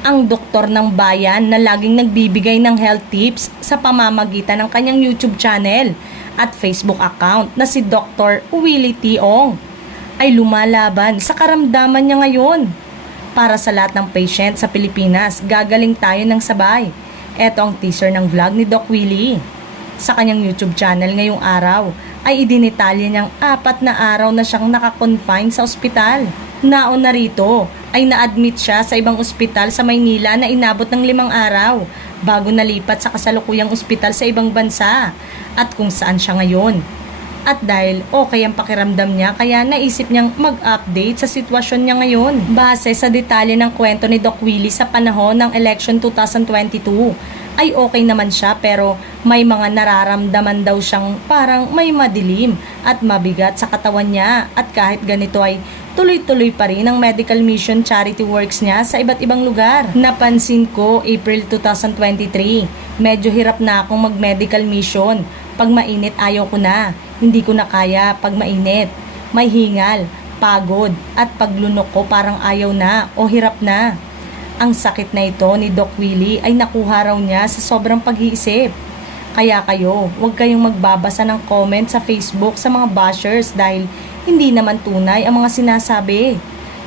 ang doktor ng bayan na laging nagbibigay ng health tips sa pamamagitan ng kanyang YouTube channel at Facebook account na si Dr. Willie Tiong ay lumalaban sa karamdaman niya ngayon. Para sa lahat ng patient sa Pilipinas, gagaling tayo ng sabay. Ito ang teaser ng vlog ni Doc Willie. Sa kanyang YouTube channel ngayong araw ay idinitalya niyang apat na araw na siyang nakakonfine sa ospital. Nauna rito ay na-admit siya sa ibang ospital sa Maynila na inabot ng limang araw bago nalipat sa kasalukuyang ospital sa ibang bansa at kung saan siya ngayon. At dahil okay ang pakiramdam niya kaya naisip niyang mag-update sa sitwasyon niya ngayon. Base sa detalye ng kwento ni Doc Willie sa panahon ng election 2022 ay okay naman siya pero may mga nararamdaman daw siyang parang may madilim at mabigat sa katawan niya at kahit ganito ay tuloy-tuloy pa rin ang medical mission charity works niya sa iba't ibang lugar. Napansin ko April 2023, medyo hirap na akong mag-medical mission. Pag mainit ayaw ko na, hindi ko na kaya pag mainit. May hingal, pagod at paglunok ko parang ayaw na o hirap na. Ang sakit na ito ni Doc Willie ay nakuha raw niya sa sobrang pag-iisip. Kaya kayo, huwag kayong magbabasa ng comment sa Facebook sa mga bashers dahil hindi naman tunay ang mga sinasabi.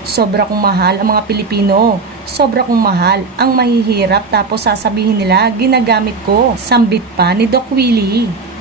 Sobra kong mahal ang mga Pilipino. Sobra kong mahal ang mahihirap tapos sasabihin nila ginagamit ko. Sambit pa ni Doc Willie.